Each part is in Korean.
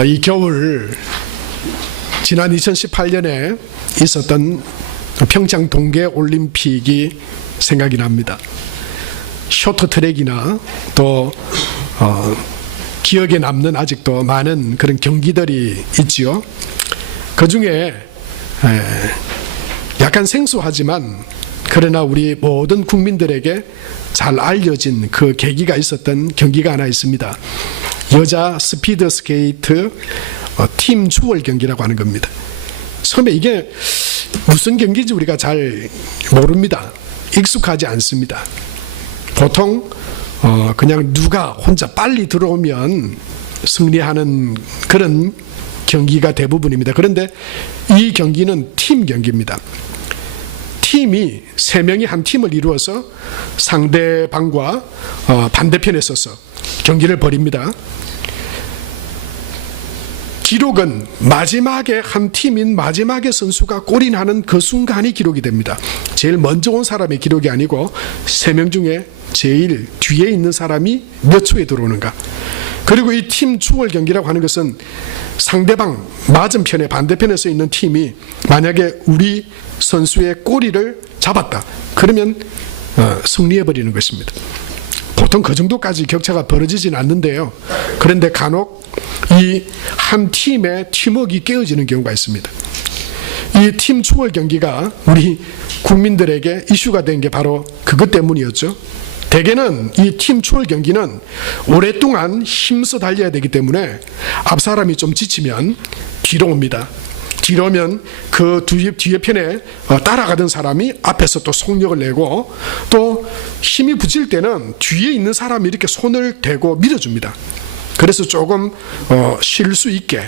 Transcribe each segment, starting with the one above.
이 겨울 지난 2018년에 있었던 평창 동계올림픽이 생각이 납니다. 쇼트트랙이나 또 기억에 남는 아직도 많은 그런 경기들이 있지요. 그 중에 약간 생소하지만 그러나 우리 모든 국민들에게 잘 알려진 그 계기가 있었던 경기가 하나 있습니다. 여자 스피드 스케이트 팀 주월 경기라고 하는 겁니다. 처음에 이게 무슨 경기인지 우리가 잘 모릅니다. 익숙하지 않습니다. 보통 그냥 누가 혼자 빨리 들어오면 승리하는 그런 경기가 대부분입니다. 그런데 이 경기는 팀 경기입니다. 팀이 3명이 한 팀을 이루어서 상대방과 반대편에 서서 경기를 벌입니다. 기록은 마지막에 한 팀인 마지막에 선수가 골인하는 그 순간이 기록이 됩니다. 제일 먼저 온 사람의 기록이 아니고 3명 중에 제일 뒤에 있는 사람이 몇 초에 들어오는가. 그리고 이 팀 추월 경기라고 하는 것은 상대방 맞은편에 반대편에 서 있는 팀이 만약에 우리 선수의 꼬리를 잡았다 그러면 승리해버리는 것입니다. 보통 그 정도까지 격차가 벌어지진 않는데요. 그런데 간혹 이 한 팀의 팀워크가 깨어지는 경우가 있습니다. 이 팀 추월 경기가 우리 국민들에게 이슈가 된 게 바로 그것 때문이었죠. 대개는 이 팀 추월 경기는 오랫동안 힘써 달려야 되기 때문에 앞 사람이 좀 지치면 뒤로 옵니다. 뒤로 오면 그 뒤에 편에 따라가던 사람이 앞에서 또 속력을 내고 또 힘이 붙일 때는 뒤에 있는 사람이 이렇게 손을 대고 밀어줍니다. 그래서 조금 쉴 수 있게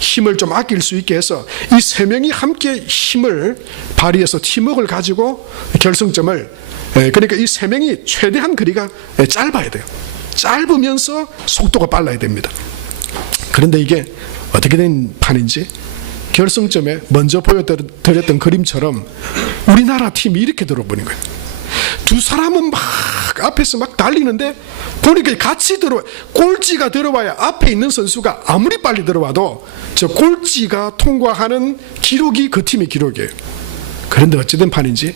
힘을 좀 아낄 수 있게 해서 이 3명이 함께 힘을 발휘해서 팀워크를 가지고 결승점을 그러니까 이 3명이 최대한 거리가 짧아야 돼요. 짧으면서 속도가 빨라야 됩니다. 그런데 이게 어떻게 된 판인지 결승점에 먼저 보여드렸던 그림처럼 우리나라 팀이 이렇게 들어버린 거예요. 두 사람은 막 앞에서 막 달리는데 보니까 같이 꼴찌가 들어와야 앞에 있는 선수가 아무리 빨리 들어와도 저 꼴찌가 통과하는 기록이 그 팀의 기록이에요. 그런데 어찌된 판인지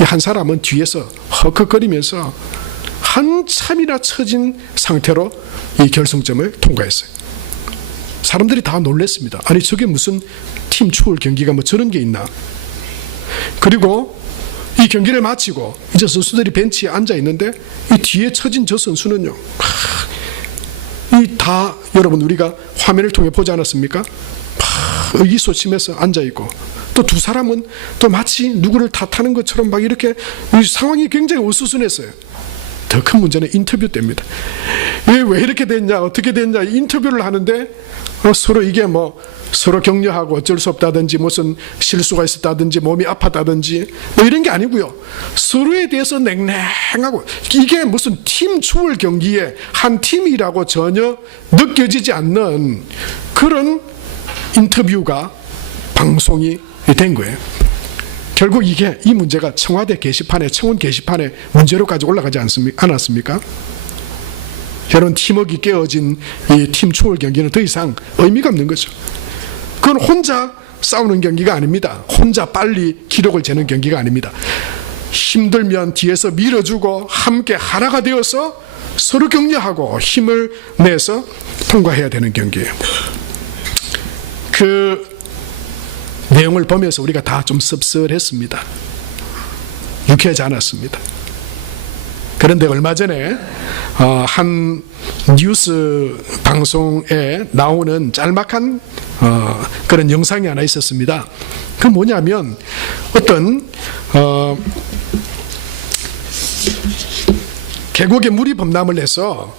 이 한 사람은 뒤에서 헉헉거리면서 한참이나 처진 상태로 이 결승점을 통과했어요. 사람들이 다 놀랐습니다. 아니 저게 무슨 팀 추월 경기가 뭐 저런 게 있나. 그리고 이 경기를 마치고 이제 선수들이 벤치에 앉아 있는데 이 뒤에 처진 저 선수는요, 이 다 여러분 우리가 화면을 통해 보지 않았습니까? 의기소침해서 앉아 있고 또 두 사람은 또 마치 누구를 탓하는 것처럼 막 이렇게 상황이 굉장히 어수선했어요. 더 큰 문제는 인터뷰 때입니다. 왜 이렇게 됐냐, 어떻게 됐냐 인터뷰를 하는데 서로 이게 뭐 서로 격려하고 어쩔 수 없다든지 무슨 실수가 있었다든지 몸이 아팠다든지 뭐 이런 게 아니고요. 서로에 대해서 냉랭하고 이게 무슨 팀 추월 경기의 한 팀이라고 전혀 느껴지지 않는 그런 인터뷰가 방송이 된 거예요. 결국 이 문제가 청와대 게시판에, 청원 게시판에 문제로까지 올라가지 않았습니까? 여러분 팀워크가 깨어진 이 팀 추월 경기는 더 이상 의미가 없는 거죠. 그건 혼자 싸우는 경기가 아닙니다. 혼자 빨리 기록을 재는 경기가 아닙니다. 힘들면 뒤에서 밀어주고 함께 하나가 되어서 서로 격려하고 힘을 내서 통과해야 되는 경기예요. 그 내용을 보면서 우리가 다 좀 씁쓸했습니다. 유쾌하지 않았습니다. 그런데 얼마 전에 한 뉴스 방송에 나오는 짤막한 그런 영상이 하나 있었습니다. 그 뭐냐면 어떤 계곡에 물이 범람을 해서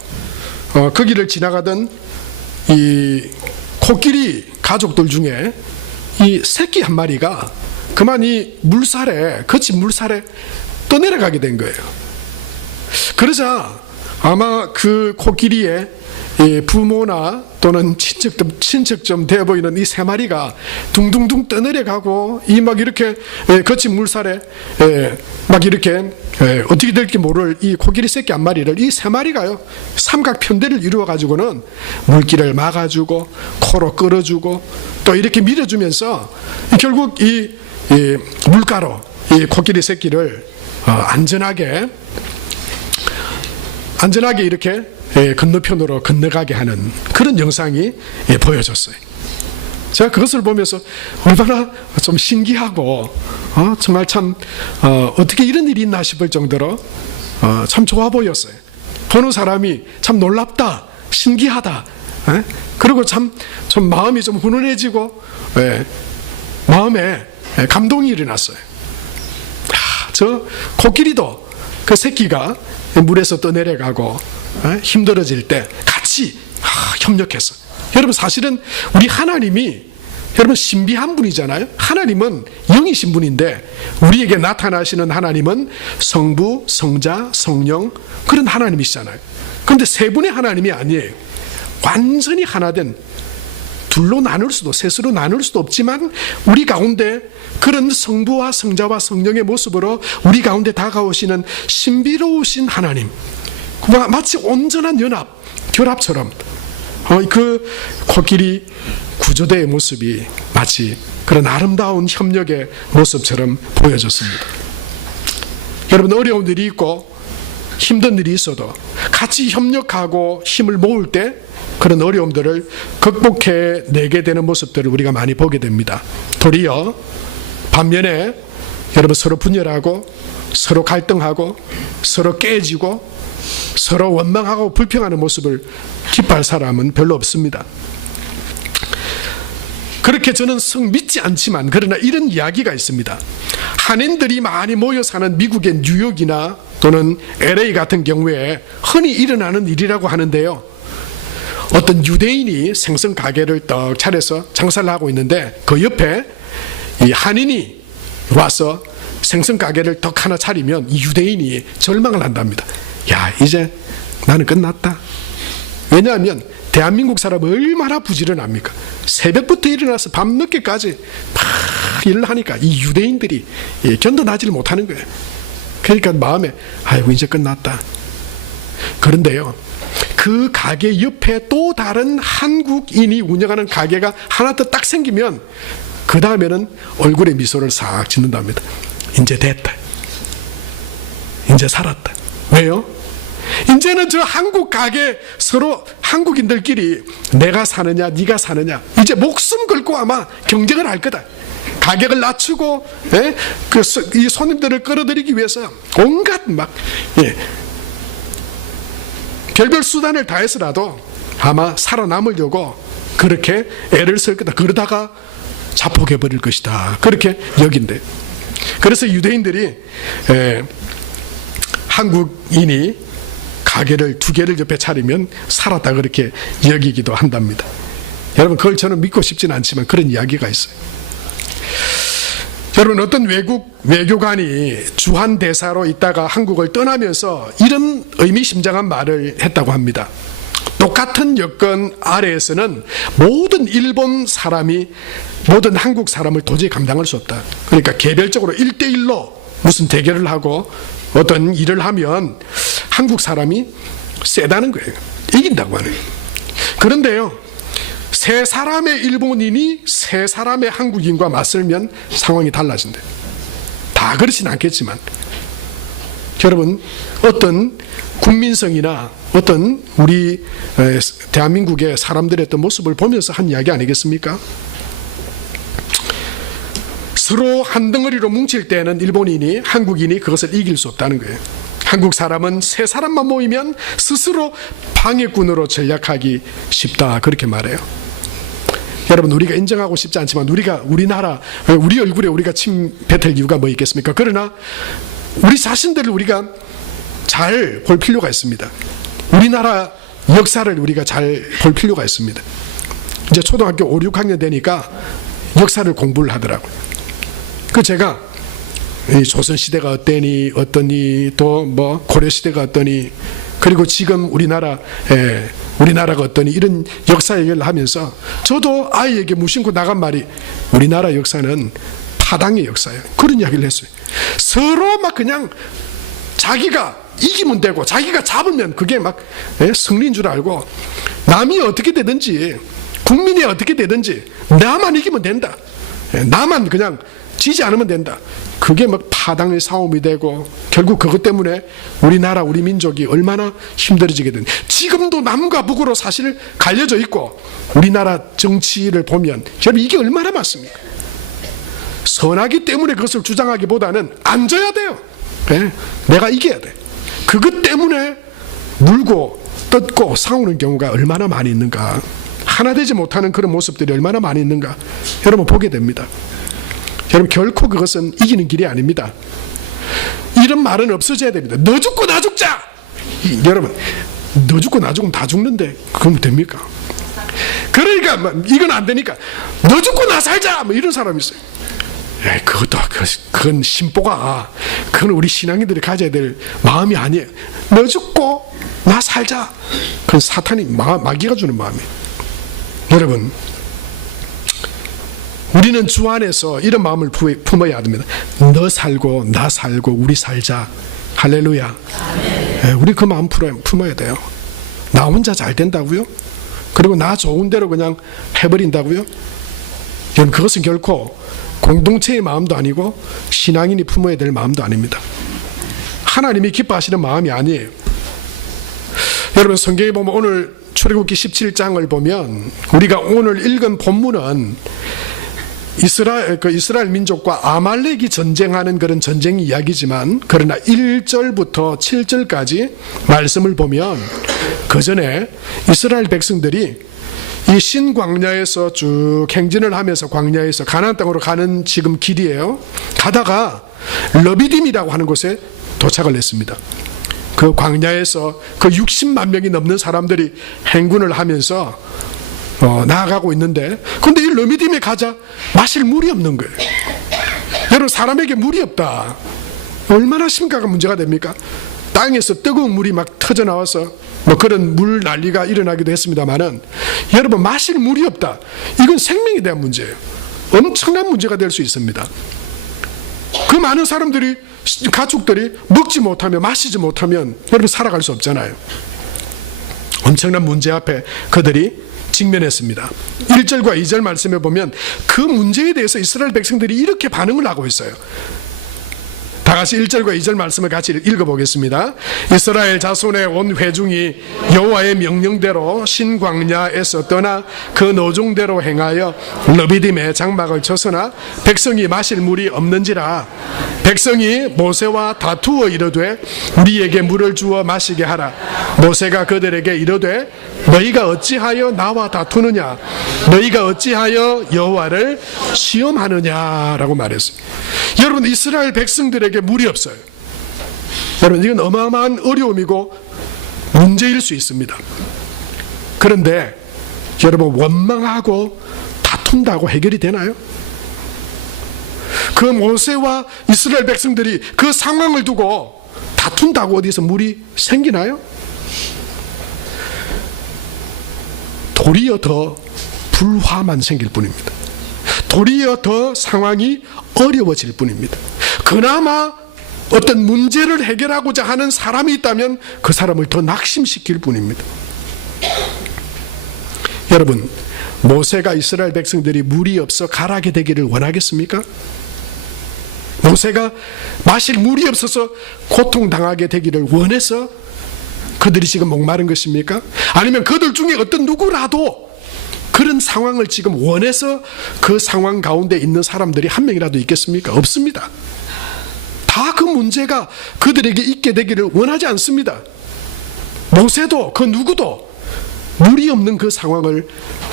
거기를 지나가던 이 코끼리 가족들 중에 이 새끼 한 마리가 그만 이 거친 물살에 떠내려가게 된 거예요. 그러자 아마 그 코끼리의 이 부모나 또는 친척 좀 되어 보이는 이 세 마리가 둥둥둥 떠내려가고 이 막 이렇게 거친 물살에 막 이렇게 어떻게 될지 모를 이 코끼리 새끼 한 마리를 이 세 마리가요 삼각 편대를 이루어 가지고는 물길을 막아주고 코로 끌어주고 또 이렇게 밀어주면서 결국 이 물가로 이 코끼리 새끼를 안전하게 이렇게 건너편으로 건너가게 하는 그런 영상이 보여졌어요. 제가 그것을 보면서 얼마나 좀 신기하고 정말 참 어떻게 이런 일이 있나 싶을 정도로 참 좋아 보였어요. 보는 사람이 참 놀랍다, 신기하다, 그리고 참 마음이 좀 훈훈해지고 마음에 감동이 일어났어요. 저 코끼리도 그 새끼가 물에서 떠내려가고 힘들어질 때 같이 협력해서, 여러분 사실은 우리 하나님이 여러분 신비한 분이잖아요. 하나님은 영이신 분인데 우리에게 나타나시는 하나님은 성부, 성자, 성령 그런 하나님이시잖아요. 그런데 세 분의 하나님이 아니에요. 완전히 하나된, 둘로 나눌 수도 셋으로 나눌 수도 없지만 우리 가운데 그런 성부와 성자와 성령의 모습으로 우리 가운데 다가오시는 신비로우신 하나님, 마치 온전한 결합처럼 그 코끼리 구조대의 모습이 마치 그런 아름다운 협력의 모습처럼 보여졌습니다. 여러분 어려운 일이 있고 힘든 일이 있어도 같이 협력하고 힘을 모을 때 그런 어려움들을 극복해내게 되는 모습들을 우리가 많이 보게 됩니다. 도리어 반면에 여러분 서로 분열하고 서로 갈등하고 서로 깨지고 서로 원망하고 불평하는 모습을 기뻐할 사람은 별로 없습니다. 그렇게 저는 믿지 않지만 그러나 이런 이야기가 있습니다. 한인들이 많이 모여 사는 미국의 뉴욕이나 또는 LA 같은 경우에 흔히 일어나는 일이라고 하는데요. 어떤 유대인이 생선 가게를 떡 차려서 장사를 하고 있는데 그 옆에 이 한인이 와서 생선 가게를 떡 하나 차리면 이 유대인이 절망을 한답니다. 야, 이제 나는 끝났다. 왜냐하면 대한민국 사람은 얼마나 부지런합니까? 새벽부터 일어나서 밤늦게까지 막 일을 하니까 이 유대인들이 견뎌나지를 못하는 거예요. 그러니까 마음에 아이고 이제 끝났다. 그런데요, 그 가게 옆에 또 다른 한국인이 운영하는 가게가 하나 더 딱 생기면 그 다음에는 얼굴에 미소를 싹 짓는답니다. 이제 됐다. 이제 살았다. 왜요? 이제는 저 한국 가게 서로 한국인들끼리 내가 사느냐 네가 사느냐 이제 목숨 걸고 아마 경쟁을 할 거다. 가격을 낮추고 이 손님들을 끌어들이기 위해서 온갖 별별 수단을 다해서라도 아마 살아남으려고 그렇게 애를 쓸 거다. 그러다가 자폭해버릴 것이다. 그렇게 여긴대. 그래서 유대인들이 한국인이 가게를 두 개를 옆에 차리면 살았다 그렇게 여기기도 한답니다. 여러분 그걸 저는 믿고 싶지는 않지만 그런 이야기가 있어요. 여러분 어떤 외국 외교관이 주한 대사로 있다가 한국을 떠나면서 이런 의미심장한 말을 했다고 합니다. 똑같은 여건 아래에서는 모든 일본 사람이 모든 한국 사람을 도저히 감당할 수 없다. 그러니까 개별적으로 1대1로 무슨 대결을 하고 어떤 일을 하면 한국 사람이 세다는 거예요. 이긴다고 하는 거예요. 그런데요, 세 사람의 일본인이 세 사람의 한국인과 맞설면 상황이 달라진대요. 다 그렇진 않겠지만 여러분 어떤 국민성이나 어떤 우리 대한민국의 사람들의 어떤 모습을 보면서 한 이야기 아니겠습니까? 서로 한 덩어리로 뭉칠 때는 일본인이 한국인이 그것을 이길 수 없다는 거예요. 한국 사람은 세 사람만 모이면 스스로 방해꾼으로 전략하기 쉽다 그렇게 말해요. 여러분 우리가 인정하고 싶지 않지만 우리나라 우리 얼굴에 우리가 침 뱉을 이유가 뭐 있겠습니까? 그러나 우리 자신들을 우리가 잘 볼 필요가 있습니다. 우리나라 역사를 우리가 잘 볼 필요가 있습니다. 이제 초등학교 5, 6학년 되니까 역사를 공부를 하더라고요. 그 제가 조선시대가 어떠니 또 뭐 고려시대가 어떠니 그리고 지금 우리나라 우리나라가 어떠니 이런 역사 얘기를 하면서 저도 아이에게 무심코 나간 말이 우리나라 역사는 파당의 역사예요. 그런 이야기를 했어요. 서로 막 그냥 자기가 이기면 되고 자기가 잡으면 그게 막 승리인 줄 알고 남이 어떻게 되든지 국민이 어떻게 되든지 나만 이기면 된다. 나만 그냥 지지 않으면 된다. 그게 막 파당의 싸움이 되고 결국 그것 때문에 우리나라 우리 민족이 얼마나 힘들어지게 된. 지금도 남과 북으로 사실 갈려져 있고 우리나라 정치를 보면 여러분 이게 얼마나 맞습니까? 선하기 때문에 그것을 주장하기보다는 앉아야 돼요. 내가 이겨야 돼. 그것 때문에 물고 뜯고 싸우는 경우가 얼마나 많이 있는가. 하나 되지 못하는 그런 모습들이 얼마나 많이 있는가 여러분 보게 됩니다. 여러분 결코 그것은 이기는 길이 아닙니다. 이런 말은 없어져야 됩니다. 너 죽고 나 죽자. 여러분 너 죽고 나 죽으면 다 죽는데 그러면 됩니까? 그러니까 이건 안 되니까 너 죽고 나 살자 이런 사람이 있어요. 그건 신보가 그건 우리 신앙인들이 가져야 될 마음이 아니에요. 너 죽고 나 살자. 그건 사탄이 마귀가 주는 마음이에요. 여러분 우리는 주 안에서 이런 마음을 품어야 됩니다. 너 살고 나 살고 우리 살자. 할렐루야. 우리 그 마음 품어야 돼요. 나 혼자 잘 된다고요? 그리고 나 좋은 대로 그냥 해버린다고요? 여러분 그것은 결코 공동체의 마음도 아니고 신앙인이 품어야 될 마음도 아닙니다. 하나님이 기뻐하시는 마음이 아니에요. 여러분 성경에 보면 오늘 출애굽기 17장을 보면 우리가 오늘 읽은 본문은 이스라엘 민족과 아말렉이 전쟁하는 그런 전쟁 이야기지만 그러나 1절부터 7절까지 말씀을 보면 그 전에 이스라엘 백성들이 이 신광야에서 쭉 행진을 하면서 광야에서 가나안 땅으로 가는 지금 길이에요. 가다가 러비딤이라고 하는 곳에 도착을 했습니다. 그 광야에서 그 60만 명이 넘는 사람들이 행군을 하면서 나아가고 있는데 근데 이 러비딤에 가자 마실 물이 없는 거예요. 여러분 사람에게 물이 없다 얼마나 심각한 문제가 됩니까? 땅에서 뜨거운 물이 막 터져 나와서 그런 물 난리가 일어나기도 했습니다만은 여러분 마실 물이 없다 이건 생명에 대한 문제예요. 엄청난 문제가 될 수 있습니다. 그 많은 사람들이 가축들이 먹지 못하면 마시지 못하면 여러분 살아갈 수 없잖아요. 엄청난 문제 앞에 그들이 직면했습니다. 1절과 2절 말씀에 보면 그 문제에 대해서 이스라엘 백성들이 이렇게 반응을 하고 있어요. 다 같이 1절과 2절 말씀을 같이 읽어보겠습니다. 이스라엘 자손의 온 회중이 여호와의 명령대로 신광야에서 떠나 그 노종대로 행하여 러비딤에 장막을 쳤으나 백성이 마실 물이 없는지라. 백성이 모세와 다투어 이르되 우리에게 물을 주어 마시게 하라. 모세가 그들에게 이르되 너희가 어찌하여 나와 다투느냐 너희가 어찌하여 여호와를 시험하느냐라고 말했어요. 여러분 이스라엘 백성들에게 물이 없어요. 여러분 이건 어마어마한 어려움이고 문제일 수 있습니다. 그런데 여러분 원망하고 다툰다고 해결이 되나요? 그 모세와 이스라엘 백성들이 그 상황을 두고 다툰다고 어디서 물이 생기나요? 도리어 더 불화만 생길 뿐입니다. 도리어 더 상황이 어려워질 뿐입니다. 그나마 어떤 문제를 해결하고자 하는 사람이 있다면 그 사람을 더 낙심시킬 뿐입니다. 여러분 모세가 이스라엘 백성들이 물이 없어 가라게 되기를 원하겠습니까? 모세가 마실 물이 없어서 고통당하게 되기를 원해서 그들이 지금 목마른 것입니까? 아니면 그들 중에 어떤 누구라도 그런 상황을 지금 원해서 그 상황 가운데 있는 사람들이 한 명이라도 있겠습니까? 없습니다. 다 그 문제가 그들에게 있게 되기를 원하지 않습니다. 모세도 그 누구도 물이 없는 그 상황을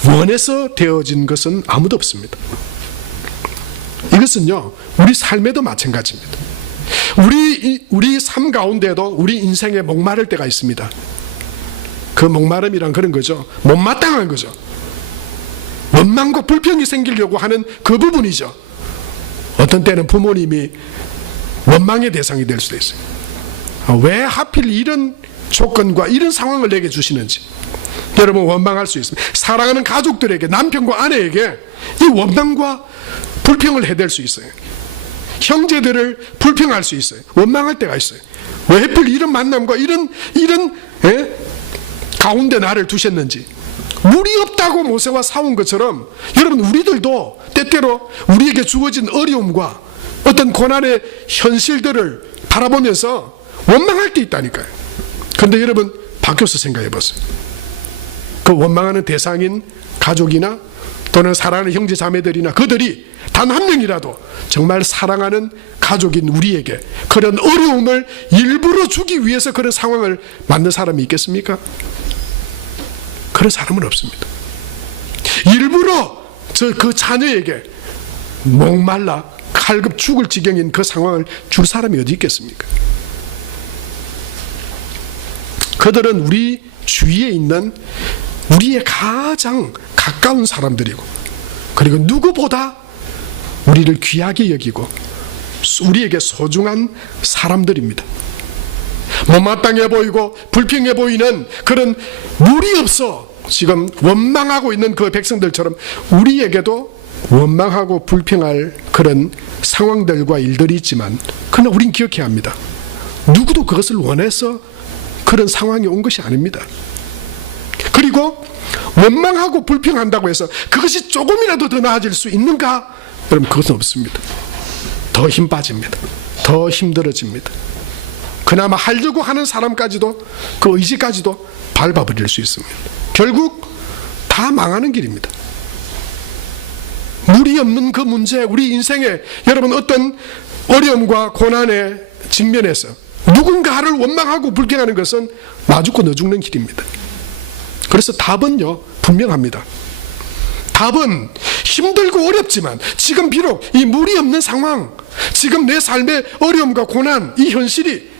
원해서 되어진 것은 아무도 없습니다. 이것은요 우리 삶에도 마찬가지입니다. 우리 삶 가운데도 우리 인생에 목마를 때가 있습니다. 그 목마름이란 그런 거죠. 못마땅한 거죠. 원망과 불평이 생기려고 하는 그 부분이죠. 어떤 때는 부모님이 원망의 대상이 될 수도 있어요. 왜 하필 이런 조건과 이런 상황을 내게 주시는지. 여러분 원망할 수 있습니다. 사랑하는 가족들에게, 남편과 아내에게 이 원망과 불평을 해댈 수 있어요. 형제들을 불평할 수 있어요. 원망할 때가 있어요. 왜 하필 이런 만남과 이런 가운데 나를 두셨는지. 물이 없다고 모세와 싸운 것처럼 여러분 우리들도 때때로 우리에게 주어진 어려움과 어떤 고난의 현실들을 바라보면서 원망할 때 있다니까요. 그런데 여러분 바뀌어서 생각해 보세요. 그 원망하는 대상인 가족이나 또는 사랑하는 형제 자매들이나 그들이 단 한 명이라도 정말 사랑하는 가족인 우리에게 그런 어려움을 일부러 주기 위해서 그런 상황을 만든 사람이 있겠습니까? 그런 사람은 없습니다. 일부러 그 자녀에게 목말라 칼급 죽을 지경인 그 상황을 줄 사람이 어디 있겠습니까? 그들은 우리 주위에 있는 우리의 가장 가까운 사람들이고, 그리고 누구보다 우리를 귀하게 여기고 우리에게 소중한 사람들입니다. 못마땅해 보이고 불평해 보이는 그런 물이 없어 지금 원망하고 있는 그 백성들처럼 우리에게도 원망하고 불평할 그런 상황들과 일들이 있지만, 그러나 우린 기억해야 합니다. 누구도 그것을 원해서 그런 상황이 온 것이 아닙니다. 그리고 원망하고 불평한다고 해서 그것이 조금이라도 더 나아질 수 있는가? 여러분 그것은 없습니다. 더 힘 빠집니다. 더 힘들어집니다. 그나마 하려고 하는 사람까지도, 그 의지까지도 밟아버릴 수 있습니다. 결국 다 망하는 길입니다. 물이 없는 그 문제, 우리 인생에 여러분 어떤 어려움과 고난에 직면해서 누군가를 원망하고 불평하는 것은 나 죽고 너 죽는 길입니다. 그래서 답은요 분명합니다. 답은 힘들고 어렵지만 지금 비록 이 물이 없는 상황, 지금 내 삶의 어려움과 고난, 이 현실이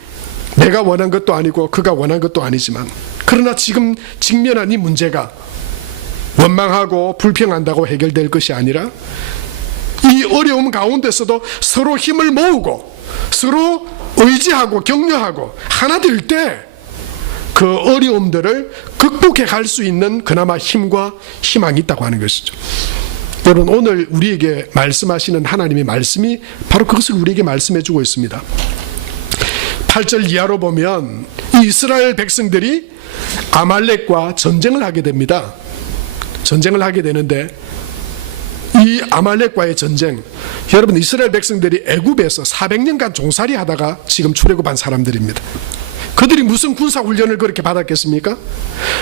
내가 원한 것도 아니고 그가 원한 것도 아니지만, 그러나 지금 직면한 이 문제가 원망하고 불평한다고 해결될 것이 아니라 이 어려움 가운데서도 서로 힘을 모으고 서로 의지하고 격려하고 하나 될 때 그 어려움들을 극복해 갈 수 있는 그나마 힘과 희망이 있다고 하는 것이죠. 여러분 오늘 우리에게 말씀하시는 하나님의 말씀이 바로 그것을 우리에게 말씀해 주고 있습니다. 8절 이하로 보면 이 이스라엘 백성들이 아말렉과 전쟁을 하게 됩니다. 전쟁을 하게 되는데 이 아말렉과의 전쟁, 여러분 이스라엘 백성들이 애굽에서 400년간 종살이 하다가 지금 출애굽한 사람들입니다. 그들이 무슨 군사훈련을 그렇게 받았겠습니까?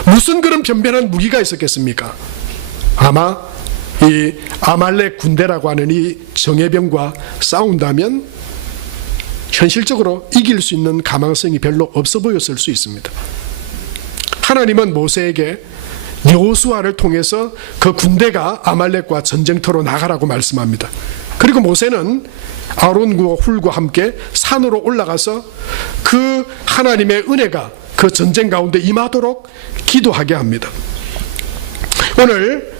무슨 그런 변변한 무기가 있었겠습니까? 아마 이 아말렉 군대라고 하는 이 정예병과 싸운다면 현실적으로 이길 수 있는 가망성이 별로 없어 보였을 수 있습니다. 하나님은 모세에게 여호수아를 통해서 그 군대가 아말렉과 전쟁터로 나가라고 말씀합니다. 그리고 모세는 아론과 훌과 함께 산으로 올라가서 그 하나님의 은혜가 그 전쟁 가운데 임하도록 기도하게 합니다. 오늘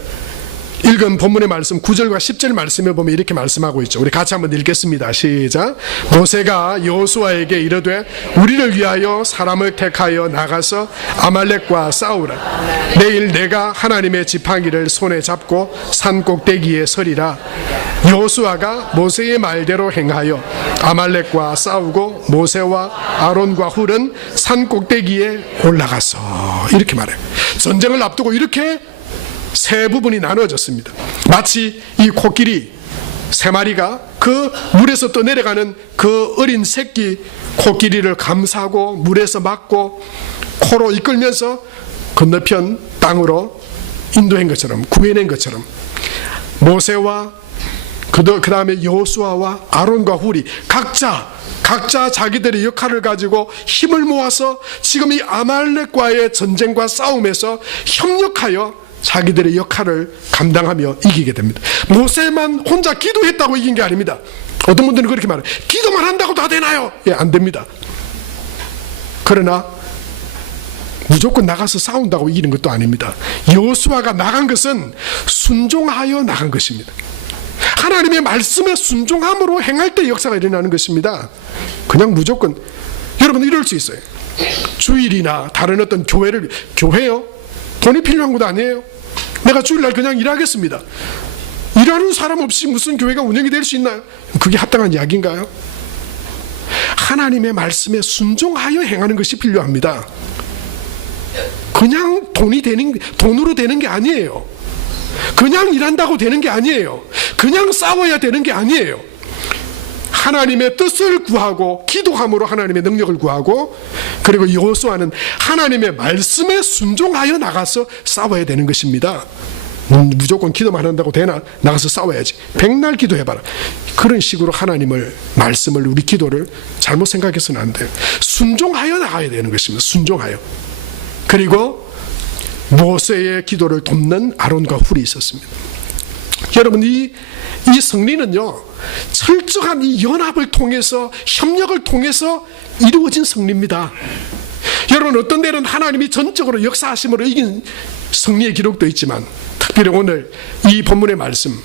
읽은 본문의 말씀 9절과 10절 말씀에 보면 이렇게 말씀하고 있죠. 우리 같이 한번 읽겠습니다. 시작. 모세가 여호수아에게 이르되 우리를 위하여 사람을 택하여 나가서 아말렉과 싸우라. 내일 내가 하나님의 지팡이를 손에 잡고 산 꼭대기에 서리라. 여호수아가 모세의 말대로 행하여 아말렉과 싸우고 모세와 아론과 훌은 산 꼭대기에 올라가서, 이렇게 말해요. 전쟁을 앞두고 이렇게 세 부분이 나눠졌습니다. 마치 이 코끼리 세 마리가 그 물에서 떠내려가는 그 어린 새끼 코끼리를 감싸고 물에서 막고 코로 이끌면서 건너편 땅으로 인도한 것처럼, 구해낸 것처럼 모세와 그 다음에 여호수아와 아론과 훌이 각자 자기들의 역할을 가지고 힘을 모아서 지금 이 아말렉과의 전쟁과 싸움에서 협력하여 자기들의 역할을 감당하며 이기게 됩니다. 모세만 혼자 기도했다고 이긴 게 아닙니다. 어떤 분들은 그렇게 말해요. 기도만 한다고 다 되나요? 예, 안 됩니다. 그러나 무조건 나가서 싸운다고 이기는 것도 아닙니다. 여호수아가 나간 것은 순종하여 나간 것입니다. 하나님의 말씀에 순종함으로 행할 때 역사가 일어나는 것입니다. 그냥 무조건, 여러분 이럴 수 있어요. 주일이나 다른 어떤 교회요? 돈이 필요한 것도 아니에요. 내가 주일날 그냥 일하겠습니다. 일하는 사람 없이 무슨 교회가 운영이 될 수 있나요? 그게 합당한 이야기인가요? 하나님의 말씀에 순종하여 행하는 것이 필요합니다. 그냥 돈으로 되는 게 아니에요. 그냥 일한다고 되는 게 아니에요. 그냥 싸워야 되는 게 아니에요. 하나님의 뜻을 구하고 기도함으로 하나님의 능력을 구하고, 그리고 여호수아는 하나님의 말씀에 순종하여 나가서 싸워야 되는 것입니다. 무조건 기도만 한다고 되나? 나가서 싸워야지. 백날 기도해봐라. 그런 식으로 하나님을, 말씀을, 우리 기도를 잘못 생각해서는 안 돼요. 순종하여 나가야 되는 것입니다. 순종하여. 그리고 모세의 기도를 돕는 아론과 훌이 있었습니다. 여러분, 이 승리는요, 철저한 이 연합을 통해서, 협력을 통해서 이루어진 승리입니다. 여러분, 어떤 때는 하나님이 전적으로 역사하심으로 이긴 승리의 기록도 있지만, 특별히 오늘 이 본문의 말씀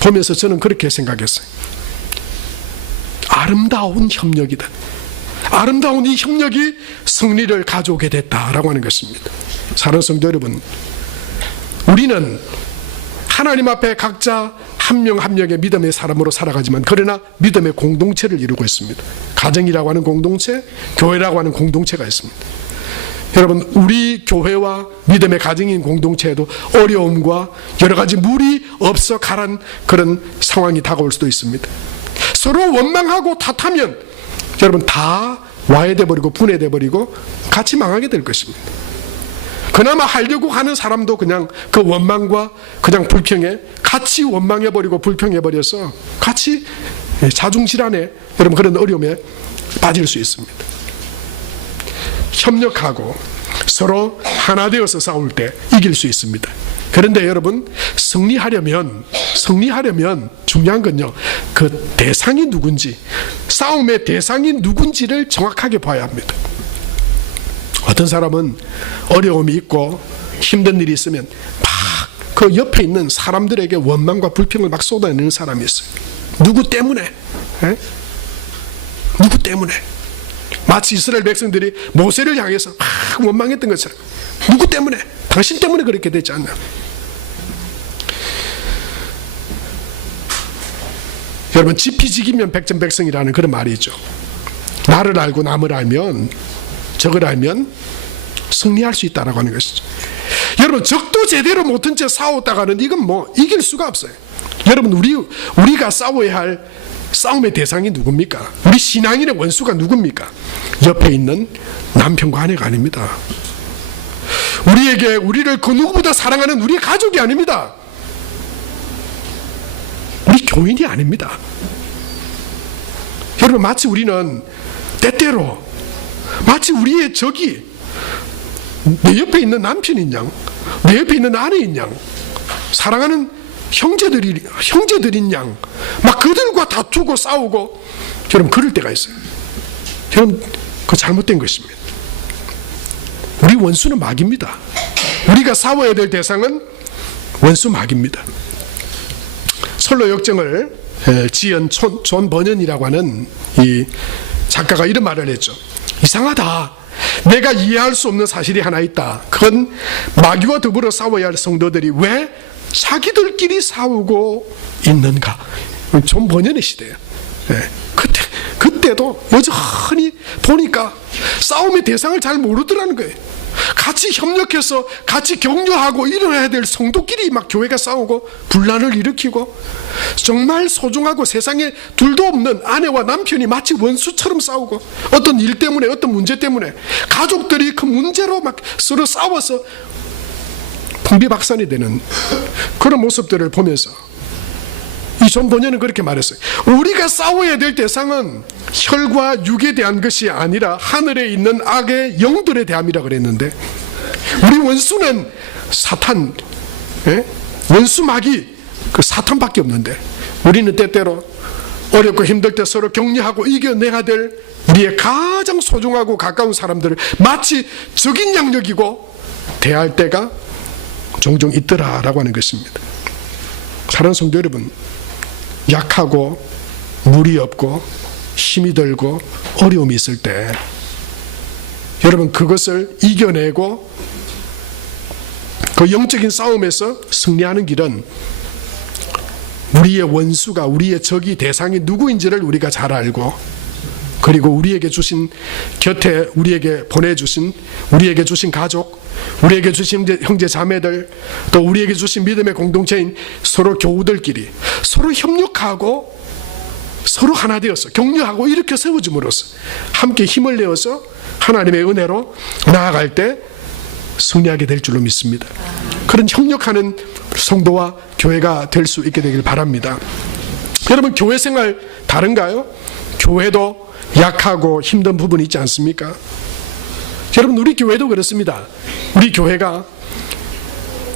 보면서 저는 그렇게 생각했어요. 아름다운 협력이다. 아름다운 이 협력이 승리를 가져오게 됐다라고 하는 것입니다. 사랑하는 성도 여러분, 우리는 하나님 앞에 각자 한 명 한 명의 믿음의 사람으로 살아가지만, 그러나 믿음의 공동체를 이루고 있습니다. 가정이라고 하는 공동체, 교회라고 하는 공동체가 있습니다. 여러분, 우리 교회와 믿음의 가정인 공동체에도 어려움과 여러 가지 물이 없어 가란 그런 상황이 다가올 수도 있습니다. 서로 원망하고 탓하면 여러분 다 와해돼 버리고 분해돼 버리고 같이 망하게 될 것입니다. 그나마 하려고 하는 사람도 그냥 그 원망과 그냥 불평에 같이 원망해 버리고 불평해 버려서 같이 자중질환에, 여러분, 그런 어려움에 빠질 수 있습니다. 협력하고 서로 하나 되어서 싸울 때 이길 수 있습니다. 그런데 여러분, 승리하려면 중요한 건요, 그 대상이 누군지, 싸움의 대상이 누군지를 정확하게 봐야 합니다. 어떤 사람은 어려움이 있고 힘든 일이 있으면 막 그 옆에 있는 사람들에게 원망과 불평을 막 쏟아내는 사람이 있어요. 누구 때문에? 누구 때문에? 마치 이스라엘 백성들이 모세를 향해서 막 원망했던 것처럼, 누구 때문에? 당신 때문에 그렇게 됐지 않나? 여러분, 지피지기면 백전백승이라는 그런 말이 있죠. 나를 알고 남을 알면, 적을 알면 승리할 수 있다라고 하는 것이죠. 여러분, 적도 제대로 못한 채 싸웠다가는 이건 뭐 이길 수가 없어요. 여러분, 우리가 싸워야 할 싸움의 대상이 누굽니까? 우리 신앙인의 원수가 누굽니까? 옆에 있는 남편과 아내가 아닙니다. 우리를 그 누구보다 사랑하는 우리의 가족이 아닙니다. 우리 교인이 아닙니다. 여러분, 마치 우리는 때때로 마치 우리의 적이 내 옆에 있는 남편인 양, 내 옆에 있는 아내인 양, 사랑하는 형제들인 양, 막 그들과 다투고 싸우고, 여러분, 그럴 때가 있어요. 여러분, 그거 잘못된 것입니다. 우리 원수는 마귀입니다. 우리가 싸워야 될 대상은 원수 마귀입니다. 솔로 역정을 지은 존 버년이라고 하는 이 작가가 이런 말을 했죠. 이상하다. 내가 이해할 수 없는 사실이 하나 있다. 그건 마귀와 더불어 싸워야 할 성도들이 왜 자기들끼리 싸우고 있는가. 존 버년의 시대예요. 그때도 여전히 보니까 싸움의 대상을 잘 모르더라는 거예요. 같이 협력해서 같이 격려하고 일어나야 될 성도끼리 막 교회가 싸우고 분란을 일으키고, 정말 소중하고 세상에 둘도 없는 아내와 남편이 마치 원수처럼 싸우고, 어떤 일 때문에, 어떤 문제 때문에 가족들이 그 문제로 막 서로 싸워서 풍비박산이 되는 그런 모습들을 보면서 이 존 버년은 그렇게 말했어요. 우리가 싸워야 될 대상은 혈과 육에 대한 것이 아니라 하늘에 있는 악의 영들에 대함이라 그랬는데, 우리 원수는 사탄, 원수 마귀, 그 사탄밖에 없는데, 우리는 때때로 어렵고 힘들 때 서로 격려하고 이겨내야 될 우리의 가장 소중하고 가까운 사람들을 마치 적인 양 여기고 대할 때가 종종 있더라라고 하는 것입니다. 사랑하는 성도 여러분, 약하고 물이 없고 힘이 들고 어려움이 있을 때 여러분, 그것을 이겨내고 그 영적인 싸움에서 승리하는 길은 우리의 원수가, 우리의 적이, 대상이 누구인지를 우리가 잘 알고, 그리고 우리에게 주신, 곁에 우리에게 보내주신, 우리에게 주신 가족, 우리에게 주신 형제 자매들, 또 우리에게 주신 믿음의 공동체인 서로 교우들끼리 서로 협력하고 서로 하나 되어서 격려하고 이렇게 세워줌으로써 함께 힘을 내어서 하나님의 은혜로 나아갈 때 승리하게 될 줄로 믿습니다. 그런 협력하는 성도와 교회가 될 수 있게 되길 바랍니다. 여러분, 교회 생활 다른가요? 교회도 약하고 힘든 부분이 있지 않습니까? 여러분, 우리 교회도 그렇습니다. 우리 교회가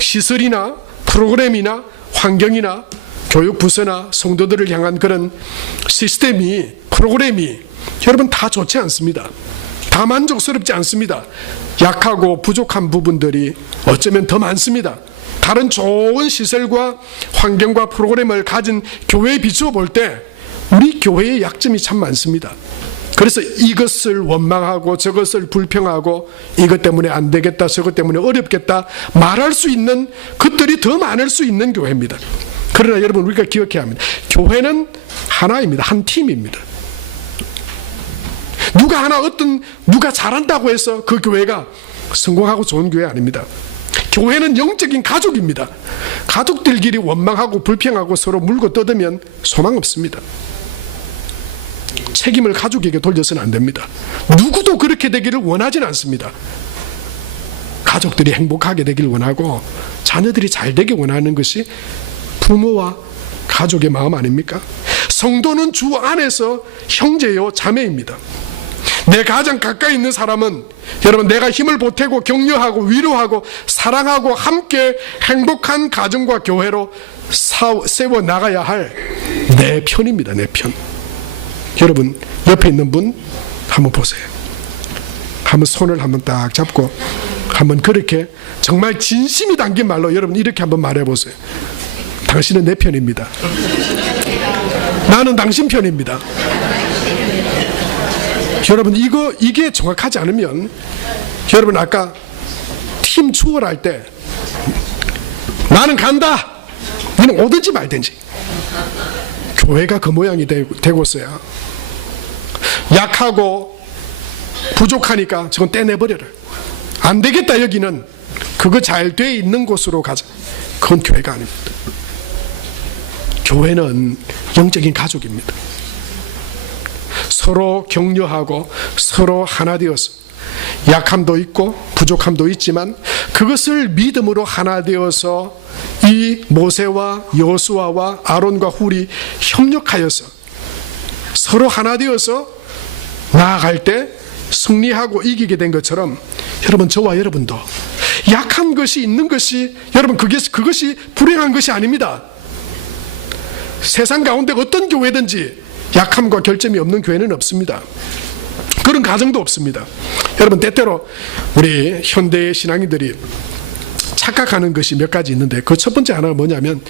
시설이나 프로그램이나 환경이나 교육부서나 성도들을 향한 그런 시스템이, 프로그램이 여러분 다 좋지 않습니다. 다 만족스럽지 않습니다. 약하고 부족한 부분들이 어쩌면 더 많습니다. 다른 좋은 시설과 환경과 프로그램을 가진 교회에 비추어 볼 때 우리 교회의 약점이 참 많습니다. 그래서 이것을 원망하고 저것을 불평하고 이것 때문에 안 되겠다, 저것 때문에 어렵겠다 말할 수 있는 것들이 더 많을 수 있는 교회입니다. 그러나 여러분, 우리가 기억해야 합니다. 교회는 하나입니다. 한 팀입니다. 누가 잘한다고 해서 그 교회가 성공하고 좋은 교회 아닙니다. 교회는 영적인 가족입니다. 가족들끼리 원망하고 불평하고 서로 물고 뜯으면 소망 없습니다. 책임을 가족에게 돌려서는 안 됩니다. 누구도 그렇게 되기를 원하지는 않습니다. 가족들이 행복하게 되기를 원하고 자녀들이 잘 되길 원하는 것이 부모와 가족의 마음 아닙니까? 성도는 주 안에서 형제요 자매입니다. 내 가장 가까이 있는 사람은 여러분, 내가 힘을 보태고 격려하고 위로하고 사랑하고 함께 행복한 가정과 교회로 세워 나가야 할 내 편입니다. 내 편. 여러분, 옆에 있는 분 한번 보세요. 한번 손을 한번 딱 잡고 한번 그렇게 정말 진심이 담긴 말로 여러분 이렇게 한번 말해보세요. 당신은 내 편입니다. 나는 당신 편입니다. 여러분, 이게 정확하지 않으면 여러분, 아까 팀 추월할 때 나는 간다, 너는 오든지 말든지, 교회가 그 모양이 되고서야 약하고 부족하니까 저건 떼내버려라, 안 되겠다, 여기는 그거 잘 돼 있는 곳으로 가자. 그건 교회가 아닙니다. 교회는 영적인 가족입니다. 서로 격려하고 서로 하나 되어서 약함도 있고 부족함도 있지만 그것을 믿음으로 하나 되어서 이 모세와 여호수아와 아론과 훌이 협력하여서 서로 하나 되어서 나아갈 때 승리하고 이기게 된 것처럼 여러분, 저와 여러분도 약한 것이 있는 것이 여러분 그것이 불행한 것이 아닙니다. 세상 가운데 어떤 교회든지 약함과 결점이 없는 교회는 없습니다. 그런 가정도 없습니다. 여러분, 때때로 우리 현대의 신앙인들이 착각하는 것이 몇 가지 있는데 그 첫 번째 하나가 뭐냐면,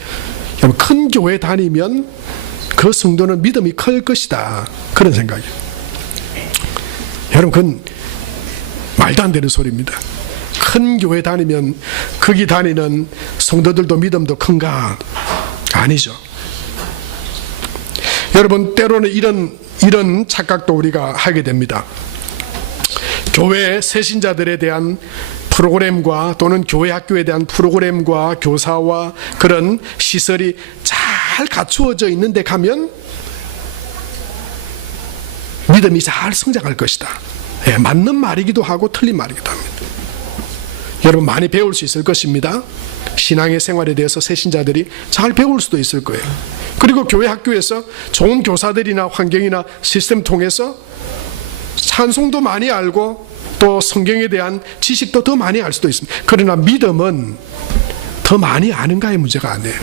여러분, 큰 교회 다니면 그 성도는 믿음이 클 것이다, 그런 생각이에요. 여러분, 그건 말도 안 되는 소리입니다. 큰 교회 다니면 거기 다니는 성도들도 믿음도 큰가? 아니죠. 여러분, 때로는 이런 착각도 우리가 하게 됩니다. 교회 새신자들에 대한 프로그램과 또는 교회 학교에 대한 프로그램과 교사와 그런 시설이 잘 갖추어져 있는데 가면 믿음이 잘 성장할 것이다. 예, 맞는 말이기도 하고 틀린 말이기도 합니다. 여러분, 많이 배울 수 있을 것입니다. 신앙의 생활에 대해서 새신자들이 잘 배울 수도 있을 거예요. 그리고 교회 학교에서 좋은 교사들이나 환경이나 시스템 통해서 찬송도 많이 알고 또 성경에 대한 지식도 더 많이 알 수도 있습니다. 그러나 믿음은 더 많이 아는가의 문제가 아니에요.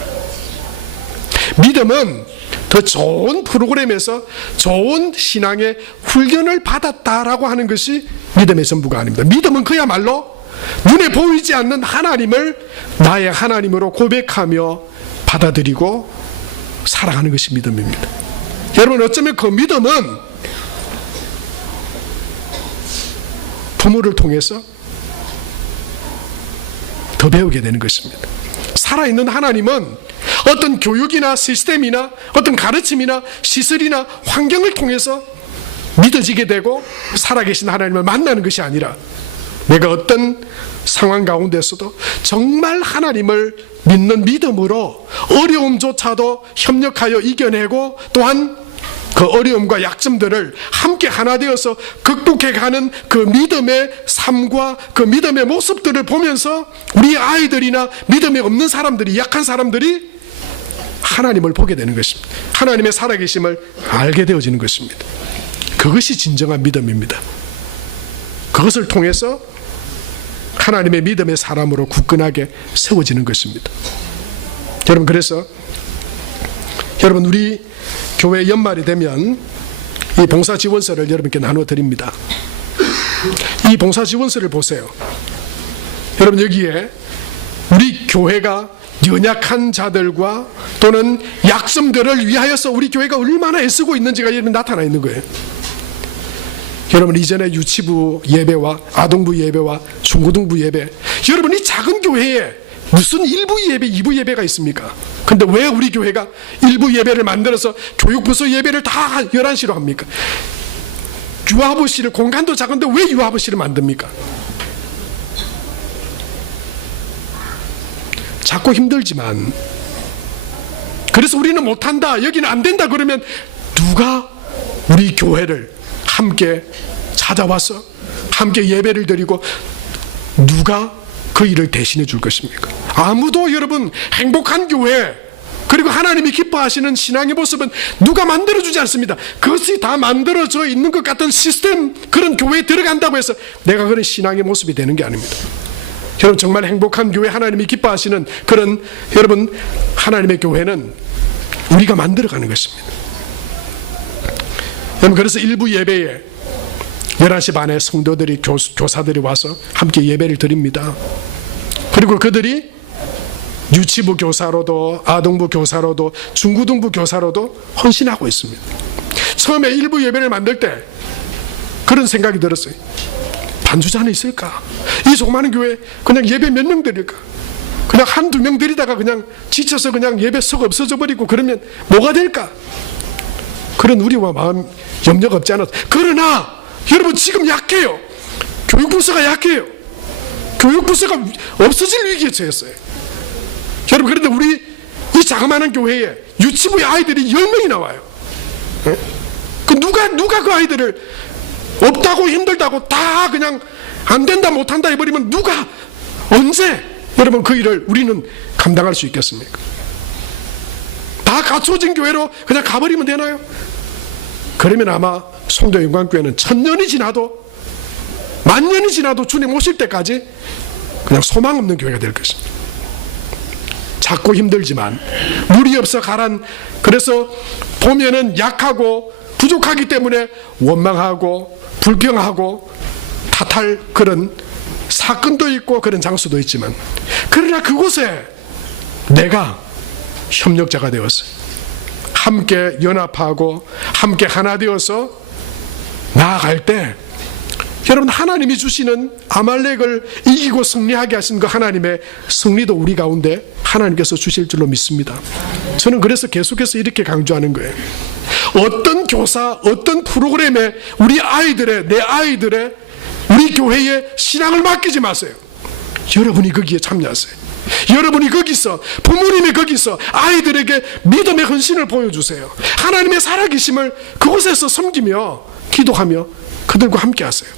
믿음은 더 좋은 프로그램에서 좋은 신앙의 훈련을 받았다라고 하는 것이 믿음의 전부가 아닙니다. 믿음은 그야말로 눈에 보이지 않는 하나님을 나의 하나님으로 고백하며 받아들이고 살아가는 것이 믿음입니다. 여러분, 어쩌면 그 믿음은 부모를 통해서 더 더 배우게 되는 것입니다. 살아있는 하나님은 어떤 교육이나 시스템이나 어떤 가르침이나 시설이나 환경을 통해서 믿어지게 되고 살아계신 하나님을 만나는 것이 아니라 내가 어떤 상황 가운데서도 정말 하나님을 믿는 믿음으로 어려움조차도 협력하여 이겨내고 또한 그 어려움과 약점들을 함께 하나 되어서 극복해가는 그 믿음의 삶과 그 믿음의 모습들을 보면서 우리 아이들이나 믿음이 없는 사람들이, 약한 사람들이 하나님을 보게 되는 것입니다. 하나님의 살아계심을 알게 되어지는 것입니다. 그것이 진정한 믿음입니다. 그것을 통해서 하나님의 믿음의 사람으로 굳건하게 세워지는 것입니다. 여러분, 그래서 여러분, 우리 교회 연말이 되면 이 봉사지원서를 여러분께 나눠드립니다. 이 봉사지원서를 보세요. 여러분, 여기에 우리 교회가 연약한 자들과 또는 약점들을 위하여서 우리 교회가 얼마나 애쓰고 있는지가 여러분 나타나 있는 거예요. 여러분, 이전에 유치부 예배와 아동부 예배와 중고등부 예배, 여러분 이 작은 교회에 무슨 1부 예배, 2부 예배가 있습니까? 근데 왜 우리 교회가 1부 예배를 만들어서 교육부서 예배를 다 11시로 합니까? 유아부실을, 공간도 작은데 왜 유아부실을 만듭니까? 작고 힘들지만, 그래서 우리는 못한다, 여기는 안 된다 그러면 누가 우리 교회를 함께 찾아와서 함께 예배를 드리고 누가 그 일을 대신해 줄 것입니까? 아무도. 여러분, 행복한 교회 그리고 하나님이 기뻐하시는 신앙의 모습은 누가 만들어주지 않습니다. 그것이 다 만들어져 있는 것 같은 시스템, 그런 교회에 들어간다고 해서 내가 그런 신앙의 모습이 되는 게 아닙니다. 여러분, 정말 행복한 교회, 하나님이 기뻐하시는 그런 여러분 하나님의 교회는 우리가 만들어가는 것입니다. 여러분, 그래서 일부 예배에 11시 반에 성도들이, 교사들이 와서 함께 예배를 드립니다. 그리고 그들이 유치부 교사로도 아동부 교사로도 중고등부 교사로도 헌신하고 있습니다. 처음에 일부 예배를 만들 때 그런 생각이 들었어요. 반주자는 있을까? 이 조그마한 교회 그냥 예배 몇 명 드릴까? 그냥 한두 명 드리다가 그냥 지쳐서 그냥 예배석 없어져 버리고 그러면 뭐가 될까? 그런 우리와 마음 염려가 없지 않아서. 그러나 여러분, 지금 약해요. 교육부서가 약해요. 교육부서가 없어질 위기에 처했어요. 여러분, 그런데 우리 이 자그마한 교회에 유치부의 아이들이 10명이 나와요. 네? 누가 그 아이들을 없다고 힘들다고 다 그냥 안 된다 못한다 해버리면 누가 언제 여러분 그 일을 우리는 감당할 수 있겠습니까? 다 갖춰진 교회로 그냥 가버리면 되나요? 그러면 아마 송도영광교회는 1000년이 지나도, 만년이 지나도 주님 오실 때까지 그냥 소망 없는 교회가 될 것입니다. 작고 힘들지만 물이 없어 가란, 그래서 보면은 약하고 부족하기 때문에 원망하고 불평하고 탓할 그런 사건도 있고 그런 장소도 있지만, 그러나 그곳에 내가 협력자가 되었어요. 함께 연합하고 함께 하나 되어서 나아갈 때 여러분, 하나님이 주시는 아말렉을 이기고 승리하게 하신 그 하나님의 승리도 우리 가운데 하나님께서 주실 줄로 믿습니다. 저는 그래서 계속해서 이렇게 강조하는 거예요. 어떤 교사, 어떤 프로그램에 우리 아이들의, 내 아이들의, 우리 교회의 신앙을 맡기지 마세요. 여러분이 거기에 참여하세요. 여러분이 거기서, 부모님이 거기서 아이들에게 믿음의 헌신을 보여주세요. 하나님의 살아계심을 그곳에서 섬기며 기도하며 그들과 함께 하세요.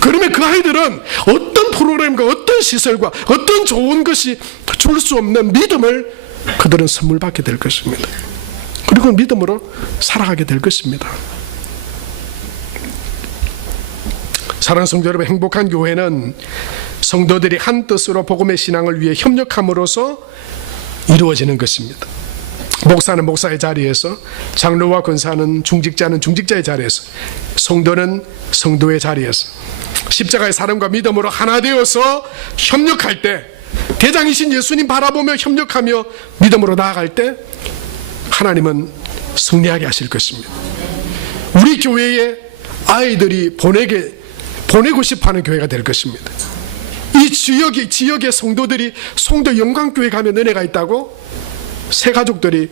그러면 그 아이들은 어떤 프로그램과 어떤 시설과 어떤 좋은 것이 줄 수 없는 믿음을 그들은 선물 받게 될 것입니다. 그리고 믿음으로 살아가게 될 것입니다. 사랑하는 성도 여러분, 행복한 교회는 성도들이 한 뜻으로 복음의 신앙을 위해 협력함으로써 이루어지는 것입니다. 목사는 목사의 자리에서, 장로와 권사는, 중직자는 중직자의 자리에서, 성도는 성도의 자리에서 십자가의 사랑과 믿음으로 하나 되어서 협력할 때, 대장이신 예수님 바라보며 협력하며 믿음으로 나아갈 때 하나님은 승리하게 하실 것입니다. 우리 교회에 아이들이 보내고 싶어하는 교회가 될 것입니다. 이 이 지역의 성도들이 송도 영광교회 가면 은혜가 있다고 새 가족들이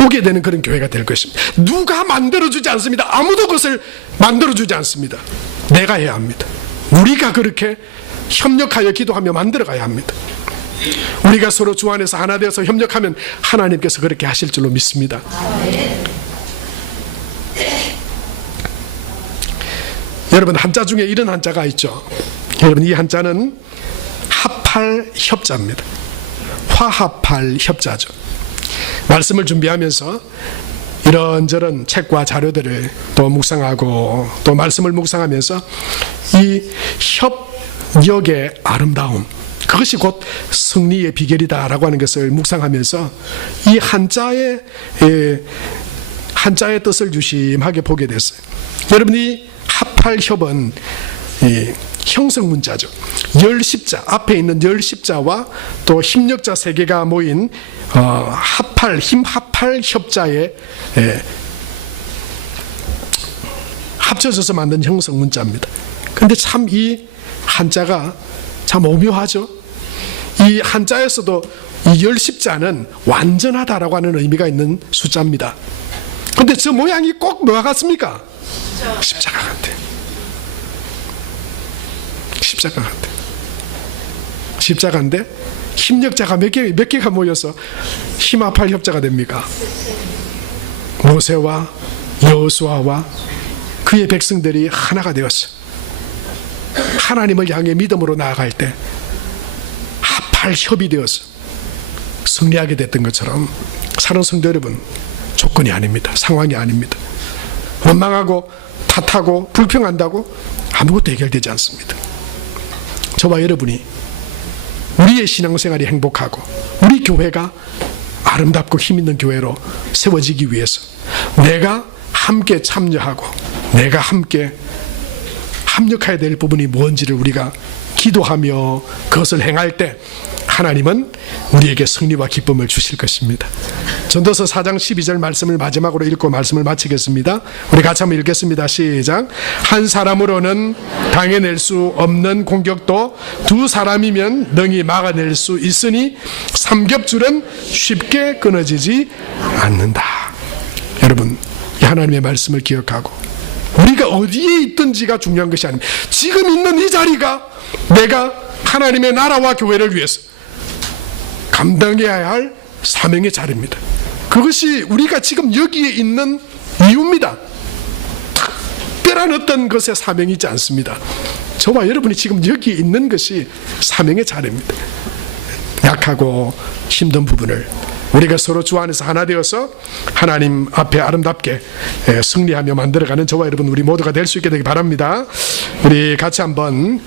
오게 되는 그런 교회가 될 것입니다. 누가 만들어주지 않습니다. 아무도 그것을 만들어주지 않습니다. 내가 해야 합니다. 우리가 그렇게 협력하여 기도하며 만들어가야 합니다. 우리가 서로 주 안에서 하나 되어서 협력하면 하나님께서 그렇게 하실 줄로 믿습니다. 여러분, 한자 중에 이런 한자가 있죠. 여러분, 이 한자는 합할협자입니다. 화합할 협자죠. 말씀을 준비하면서 이런저런 책과 자료들을 또 묵상하고 또 말씀을 묵상하면서 이 협력의 아름다움, 그것이 곧 승리의 비결이다라고 하는 것을 묵상하면서 이 한자의 뜻을 유심하게 보게 됐어요. 여러분, 이 합할협은 형성문자죠. 열십자, 앞에 있는 열십자와 또 힘력자 세 개가 모인 힘합할 협자에 합쳐져서 만든 형성문자입니다. 그런데 참 이 한자가 참 오묘하죠. 이 한자에서도 이 열십자는 완전하다라고 하는 의미가 있는 숫자입니다. 그런데 저 모양이 꼭 뭐가 같습니까? 십자가 같아요. 십자가 같아. 십자가인데 힘력자가 몇 개가 모여서 힘합할 협자가 됩니까? 모세와 여호수아와 그의 백성들이 하나가 되었어. 하나님을 향해 믿음으로 나아갈 때 합할 협이 되어서 승리하게 됐던 것처럼 사랑하는 성도 여러분, 조건이 아닙니다. 상황이 아닙니다. 원망하고 탓하고 불평한다고 아무것도 해결되지 않습니다. 저와 여러분이 우리의 신앙생활이 행복하고 우리 교회가 아름답고 힘있는 교회로 세워지기 위해서 내가 함께 참여하고 내가 함께 합력해야 될 부분이 뭔지를 우리가 기도하며 그것을 행할 때 하나님은 우리에게 승리와 기쁨을 주실 것입니다. 전도서 4장 12절 말씀을 마지막으로 읽고 말씀을 마치겠습니다. 우리 같이 한번 읽겠습니다. 시작. 한 사람으로는 당해낼 수 없는 공격도 두 사람이면 능히 막아낼 수 있으니 삼겹줄은 쉽게 끊어지지 않는다. 여러분, 이 하나님의 말씀을 기억하고 우리가 어디에 있든지가 중요한 것이 아닙니다. 지금 있는 이 자리가 내가 하나님의 나라와 교회를 위해서 감당해야 할 사명의 자리입니다. 그것이 우리가 지금 여기에 있는 이유입니다. 특별한 어떤 것의 사명이지 않습니다. 저와 여러분이 지금 여기에 있는 것이 사명의 자리입니다. 약하고 힘든 부분을 우리가 서로 주 안에서 하나 되어서 하나님 앞에 아름답게 승리하며 만들어가는 저와 여러분 우리 모두가 될 수 있게 되기 바랍니다. 우리 같이 한번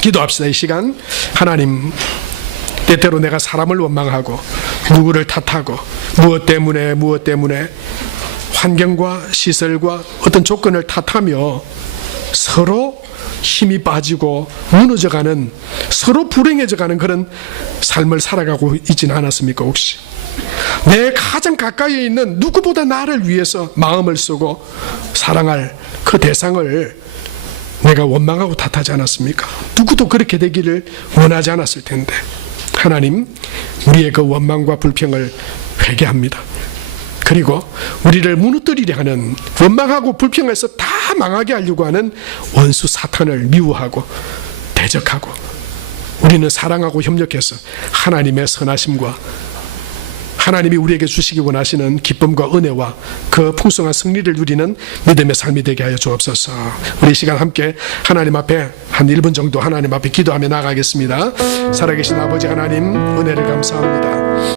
기도합시다. 이 시간 하나님, 때때로 내가 사람을 원망하고 누구를 탓하고 무엇 때문에 환경과 시설과 어떤 조건을 탓하며 서로 힘이 빠지고 무너져가는, 서로 불행해져가는 그런 삶을 살아가고 있지는 않았습니까? 혹시 내 가장 가까이에 있는 누구보다 나를 위해서 마음을 쓰고 사랑할 그 대상을 내가 원망하고 탓하지 않았습니까? 누구도 그렇게 되기를 원하지 않았을 텐데 하나님, 우리의 그 원망과 불평을 회개합니다. 그리고 우리를 무너뜨리려 하는, 원망하고 불평해서 다 망하게 하려고 하는 원수 사탄을 미워하고 대적하고 우리는 사랑하고 협력해서 하나님의 선하심과 하나님이 우리에게 주시기 원하시는 기쁨과 은혜와 그 풍성한 승리를 누리는 믿음의 삶이 되게 하여 주옵소서. 우리 이 시간 함께 하나님 앞에 한 1분 정도 하나님 앞에 기도하며 나가겠습니다. 살아계신 아버지 하나님, 은혜를 감사합니다.